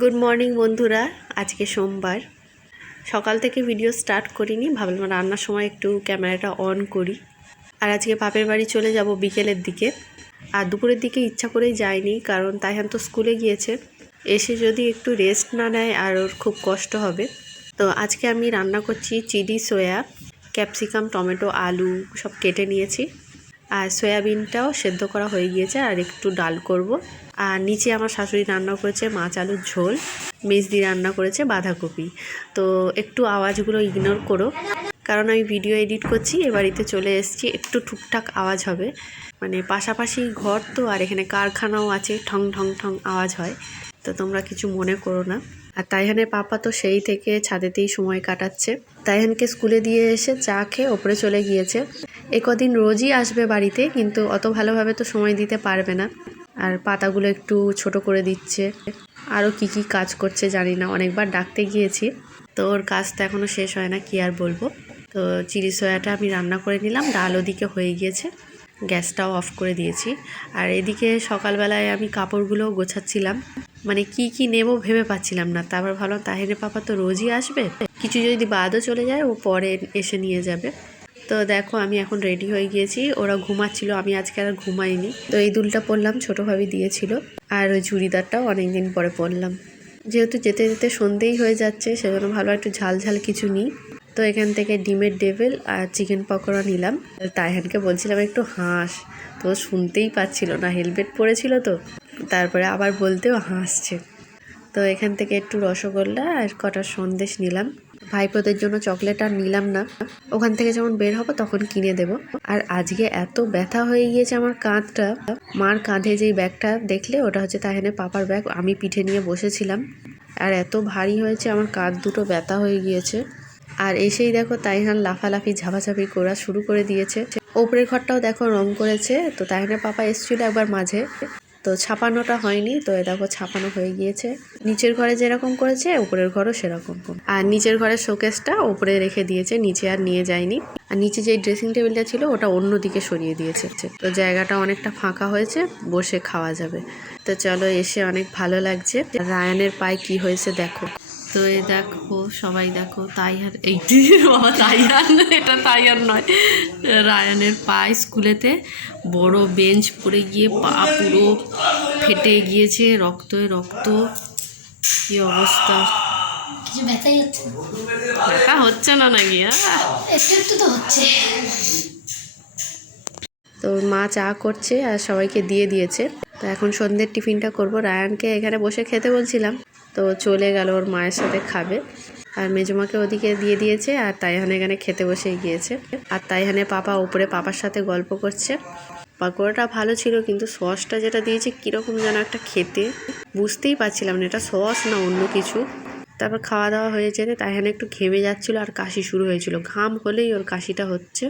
Good morning বন্ধুরা। আজকে সোমবার। সকাল থেকে ভিডিও স্টার্ট করিনি, ভাবলাম রান্নার সময় একটু ক্যামেরাটা অন করি। আর আজকে বাপের বাড়ি চলে যাব বিকেলের দিকে। আর দুপুরের দিকে ইচ্ছা করেই যায়নি কারণ তাইহান তো স্কুলে গিয়েছে। এসে যদি একটু রেস্ট না নেয়, আর ওর খুব কষ্ট হবে। তো আজকে আমি রান্না করছি চিলি সোয়া, ক্যাপসিকাম, টমেটো, আলু সব কেটে নিয়েছি। আর সয়াবিনটাও সেদ্ধ করা হয়ে গিয়েছে, আর একটু ডাল করব। আর নিচে আমার শাশুড়ি রান্না করেছে মাছ আলুর ঝোল, মেজদি রান্না করেছে বাঁধাকপি। তো একটু আওয়াজগুলো ইগনোর করো, কারণ আমি ভিডিও এডিট করছি, এ বাড়িতে চলে এসেছি, একটু টুকটাক আওয়াজ হবে। মানে পাশাপাশি ঘর তো, আর এখানে কারখানাও আছে, ঠং ঠং ঠং আওয়াজ হয়, তো তোমরা কিছু মনে করো না। আর তাইহানের পাপা তো সেই থেকে ছাদেতেই সময় কাটাচ্ছে। তাইহানকে স্কুলে দিয়ে এসে চা খেয়ে ওপরে চলে গিয়েছে। এ কদিন রোজই আসবে বাড়িতে, কিন্তু অত ভালোভাবে তো সময় দিতে পারবে না। আর পাতাগুলো একটু ছোট করে দিচ্ছে। আরও কি কি কাজ করছে জানি না, অনেকবার ডাকতে গিয়েছি। তো ওর কাজ তো এখনও শেষ হয় না, কি আর বলব। তো চিলি সয়াটা আমি রান্না করে নিলাম, ডাল ওদিকে হয়ে গিয়েছে। গ্যাসটাও অফ করে দিয়েছি। আর এদিকে সকালবেলায় আমি কাপড়গুলো গোছাচ্ছিলাম। মানে কি কি নেব ভেবে পাচ্ছিলাম না। তারপর ভাবলাম তাহিরে পাপা তো রোজই আসবে। কিছু যদি বাদও চলে যায়, ও পরে এসে নিয়ে যাবে। তো দেখো, আমি এখন রেডি হয়ে গিয়েছি। ওরা ঘুমাচ্ছিল, আমি আজকে আর ঘুমাইনি। তো এই দুলটা পরলাম, ছোটো ভাবি দিয়েছিল। আর ওই চুড়িদারটাও অনেকদিন পরে পরলাম। যেহেতু যেতে যেতে সন্ধেই হয়ে যাচ্ছে, সেজন্য ভালো একটু ঝাল ঝাল কিছু নিই। তো এখান থেকে ডিমের ডেভেল আর চিকেন পকোড়া নিলাম। তাইহানকে বলছিলাম একটু হাঁস। তো শুনতেই পাচ্ছিল না হেলমেট পরেছিল তো। তারপরে আবার বলতেও হাসছে। তো এখান থেকে একটু রসগোল্লা আর কটা সন্দেশ নিলাম। ভাইপোদের জন্য চকলেট আর নিলাম না। ওখান থেকে যখন বের হব তখন কিনে দেব। আর আজকে এত ব্যথা হয়ে গিয়েছে আমার কাঁধটা। মার কাঁধে যেই ব্যাগটা দেখলে ওটা হচ্ছে তাহেনে পাপার ব্যাগ। আমি পিঠে নিয়ে বসেছিলাম। আর এত ভারী হয়েছে আমার কাঁধ দুটো ব্যথা হয়ে গিয়েছে। আর এসেই দেখো তাইহান লাফালাফি, ঝাপাঝাপি করা শুরু করে দিয়েছে। ওপরের ঘরটাও দেখো রং করেছে। তো তাইহানের পাপা এসেছিল একবার মাঝে। তো ছাপানোটা হয়নি, তো এ দেখো ছাপানো হয়ে গিয়েছে। নিচের ঘরে যেরকম করেছে, উপরের ঘরও সেরকম। আর নিচের ঘরের শোকেসটা উপরে রেখে দিয়েছে, নিচে আর নিয়ে যায়নি। আর নিচে যে ড্রেসিং টেবিলটা ছিল, ওটা অন্য দিকে সরিয়ে দিয়েছে। তো জায়গাটা অনেকটা ফাঁকা হয়েছে, বসে খাওয়া যাবে। তো চলো, এসে অনেক ভালো লাগছে। রায়ানের পায়ে কি হয়েছে দেখো। তো এই দেখো সবাই দেখো তাইহার এই বাবা তাইহার এটা তাইহার নয় রায়ানের পায়ে স্কুলেতে বড় বেঞ্চ পড়ে গিয়ে পা পুরো ফেটে গিয়েছে রক্তই রক্ত কি অবস্থা? না? ব্যথা হচ্ছে না নাকি? একটু একটু তো হচ্ছে। তো মা চা করছে আর সবাইকে দিয়ে দিয়েছে। তো এখন সন্ধ্যের টিফিনটা করব। রায়ানকে এখানে বসে খেতে বলছিলাম। তো চলে গেল, ওর মায়ের সাথে খাবে। আর মেজমাকে ওদিকে দিয়ে দিয়েছে, আর তাইহান এখানে খেতে বসেই গিয়েছে। আর তাইহানে পাপা উপরে পাপার সাথে গল্প করছে। পাকোড়াটা ভালো ছিল, কিন্তু সসটা যেটা দিয়েছে কীরকম যেন একটা খেতে। বুঝতেই পারছিলাম না, এটা সস না অন্য কিছু। তারপর খাওয়া দাওয়া হয়ে যেতে তাইহানে একটু ঘেমে যাচ্ছিল, আর কাশি শুরু হয়েছিল। ঘাম হলেই ওর কাশিটা হচ্ছে।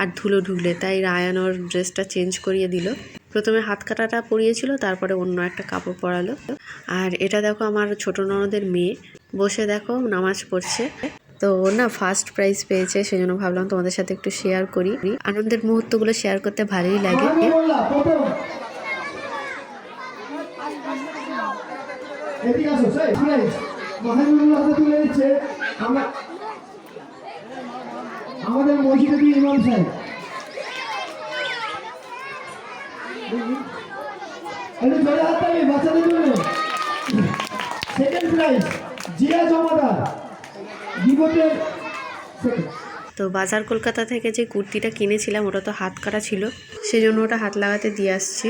আর ধুলো ঢুকলে, তাই রায়ান ওর ড্রেসটা চেঞ্জ করিয়ে দিল। প্রথমে হাত কাটাটা পরিয়েছিল, তারপরে অন্য একটা কাপড় পরালো। আর এটা দেখো আমার ছোট ননদের মেয়ে। বসে দেখো, নামাজ পড়ছে। তো না ফার্স্ট প্রাইজ পেয়েছে সেই জন্য ভাবলাম তোমাদের সাথে একটু শেয়ার করি। আনন্দের মুহূর্তগুলো শেয়ার করতে ভালোই লাগে। আমরা আমাদের মসজিদে ইমাম সাহেব। জোরে হাত বাচ্চাদের জন্য। Second prize Zia Jamadar. বিপদের তো বাজার কলকাতা থেকে যে কুর্তিটা কিনেছিলাম, ওটা তো হাত কাটা ছিল। সেজন্য ওটা হাত লাগাতে দিয়ে আসছি।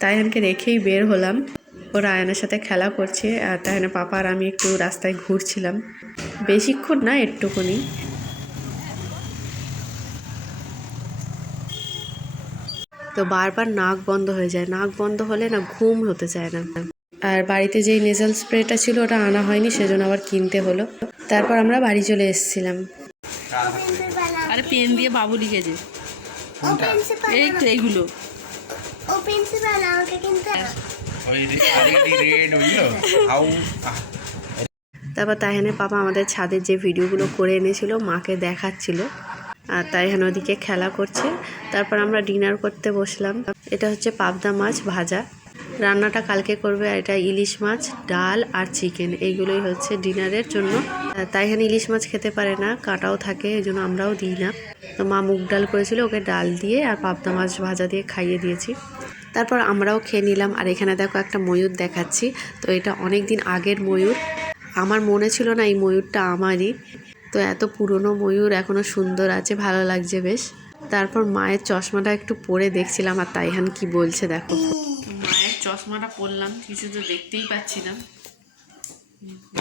তাইহানকে রেখেই বের হলাম। ও রায়ানের সাথে খেলা করছে, আর তাইহানের পাপা আর আমি একটু রাস্তায় ঘুরছিলাম। বেশিক্ষণ না, একটুকুনি। তো বারবার নাক বন্ধ হয়ে যায়। নাক বন্ধ হলে না ঘুম হতে চায় না। আর বাড়িতে যেই নেজাল স্প্রেটা ছিল ওটা আনা হয়নি সেজন্য আবার কিনতে হলো। তারপর আমরা বাড়ি চলে এসেছিলাম। আরে পেন দিয়ে বাবু লিখেছে। ও এই তো এইগুলো ও প্রিন্সিপাল আমাকে কিন্তু তারপর তাইহানের পাপা আমাদের ছাদের যে ভিডিওগুলো করে এনেছিল মাকে দেখাচ্ছিল। আর তাই তাইহান ওদিকে খেলা করছে। তারপর আমরা ডিনার করতে বসলাম। এটা হচ্ছে পাবদা মাছ ভাজা। রান্নাটা কালকে করবে এটা ইলিশ মাছ, ডাল আর চিকেন এইগুলোই হচ্ছে ডিনারের জন্য। তাই এখানে ইলিশ মাছ খেতে পারে না, কাঁটাও থাকে এই জন্য আমরাও দিই না। তো মা মুগ ডাল করেছিল, ওকে ডাল দিয়ে আর পাবদা মাছ ভাজা দিয়ে খাইয়ে দিয়েছি। তারপর আমরাও খেয়ে নিলাম। আর এখানে দেখো একটা ময়ূর দেখাচ্ছি। তো এটা অনেক দিন আগের ময়ূর। আমার মনে ছিল না এই ময়ূরটা আমারই। তো এত পুরনো ময়ূর এখনও সুন্দর আছে ভালো লাগছে বেশ। তারপর মায়ের চশমাটা একটু পরে দেখছিলাম আর তাইহান কি বলছে দেখো। মায়ের চশমাটা পরলাম কিছু তো দেখতেই পাচ্ছি না।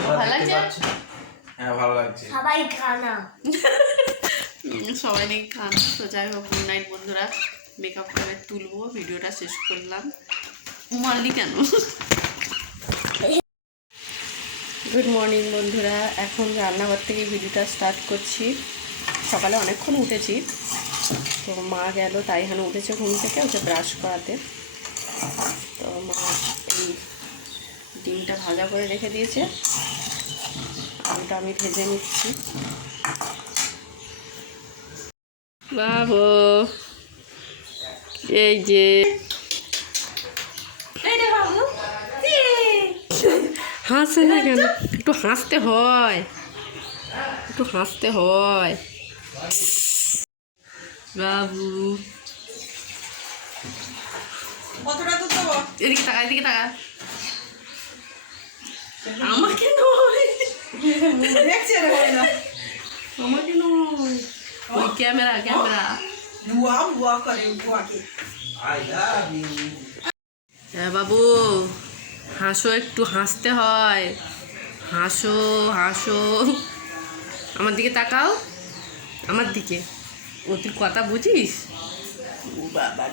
ভালো লাগছে? হ্যাঁ ভালো লাগছে। সবাই খানা। সবাই নাকি খান। তো যাই হোক গুড নাইট বন্ধুরা। মেকআপ করে তুলবো ভিডিওটা শেষ করলাম। মারলি কেন? গুড মর্নিং বন্ধুরা। এখন রান্নাঘর থেকে ভিডিওটা স্টার্ট করছি। সকালে অনেকক্ষণ উঠেছি। তো মা গেল, তাই এখানে উঠেছে ঘুম থেকে, ওকে ব্রাশ করাতে। তো মা এই ডিমটা ভাজা করে রেখে দিয়েছে। আলুটা আমি ভেজে নিচ্ছি। বাবু, এই যে হাসে না কেন? একটু হাসতে হয়। একটু হাসতে হয়। বাবু। এদিকে টাকা এদিকে টাকা আমাকে নয়। আমাকে নয়। ওই ক্যামেরা ক্যামেরা। হ্যাঁ বাবু। হাসো একটু হাসতে হয়। হাসো হাসো। আমার দিকে তাকাও। আমার দিকে। ও তুই কথা বুঝিস? বাবা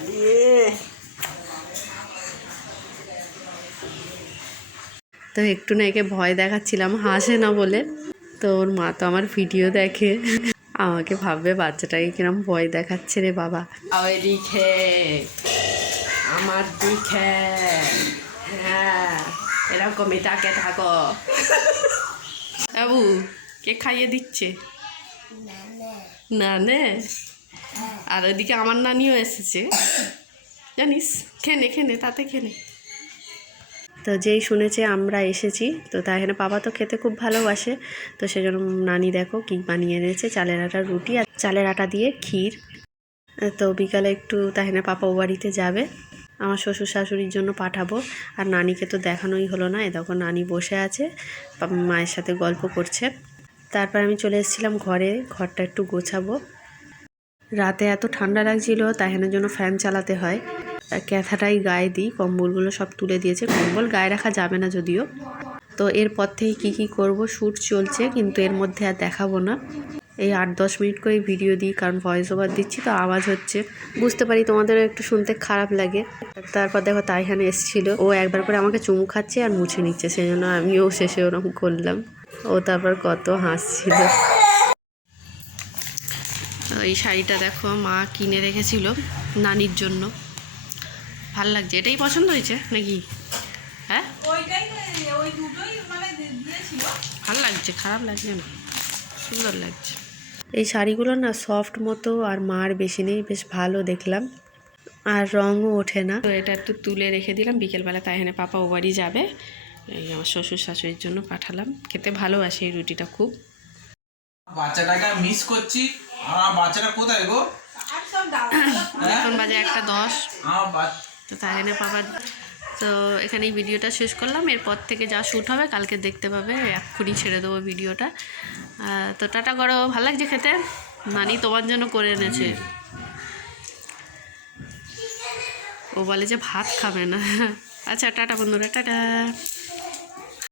তো একটু না একে ভয় দেখাচ্ছিলাম হাসে না বলে। তো ওর মা তো আমার ভিডিও দেখে। আমাকে ভাববে বাচ্চাটাকে কিরম ভয় দেখাচ্ছে রে বাবা। আমার দিকে হ্যাঁ এরকমই তাকে থাকো। বাবু, কে খাইয়ে দিচ্ছে? না নে আর ওইদিকে আমার নানিও এসেছে। জানিস, খেনে খেনে, তাতে খেনে। তো যেই শুনেছে আমরা এসেছি, তো তাই এখানে বাবা তো খেতে খুব ভালোবাসে। তো সেজন্য নানি দেখো কি বানিয়ে এনেছে, চালের আটার রুটি আর চালের আটা দিয়ে ক্ষীর। তো বিকালে একটু তাহেনে পাপা বাড়িতে যাবে। আমার শ্বশুর শাশুড়ির জন্য পাঠাবো। আর নানিকে তো দেখানোই হলো না। এ দেখো নানি বসে আছে মায়ের সাথে গল্প করছে। তারপর আমি চলে এসেছিলাম ঘরে, ঘরটা একটু গোছাবো। রাতে এত ঠান্ডা লাগছিল তাহেনের জন্য ফ্যান চালাতে হয়। ক্যাথাটাই গায়ে দিই, কম্বলগুলো সব তুলে দিয়েছে। কম্বল গায়ে রাখা যাবে না যদিও। তো এরপর থেকে কী কী করব, শ্যুট চলছে, কিন্তু এর মধ্যে আর দেখাবো না। এই আট দশ মিনিট করে ভিডিও দিই, কারণ ভয়েস ওভার দিচ্ছি, তো আওয়াজ হচ্ছে। বুঝতে পারি তোমাদেরও একটু শুনতে খারাপ লাগে। তারপর দেখো তাইখানে এসেছিল। ও একবার করে আমাকে চুমু খাচ্ছে আর মুছে নিচ্ছে সেই জন্য আমিও শেষে ওরকম করলাম। ও তারপর কত হাসছিল। এই শাড়িটা দেখো মা কিনে রেখেছিল নানির জন্য। ভালো লাগছে, এটাই পছন্দ হয়েছে নাকি? হ্যাঁ? ভালো লাগছে, খারাপ লাগছে না? সুন্দর লাগছে। এই শাড়িগুলো না সফট মতো আর মার বেশি নেই বেশ ভালো দেখলাম। আর রঙও ওঠে না। তো এটা একটু তুলে রেখে দিলাম বিকেলবেলা তাই এখানে পাপা ও বাড়ি যাবে। এই আমার শ্বশুর শাশুড়ির জন্য পাঠালাম খেতে ভালোবাসে এই রুটিটা খুব। বাচ্চাটাকে মিস করছি। আমার বাচ্চাটা কোথায় গো? এখন বাজে একটা দশ। তো তাই এনে পাবা তো এখানেই ভিডিওটা শেষ করলাম। এরপর থেকে যা শ্যুট হবে, কালকে দেখতে পাবে। এক্ষুনি ছেড়ে দেবো ভিডিওটা। তো টাটা করো। ভালো লাগছে খেতে? নানি তোমার জন্য করে এনেছে। ও বলে যে ভাত খাবে না। আচ্ছা টাটা বন্ধুরা, টাটা।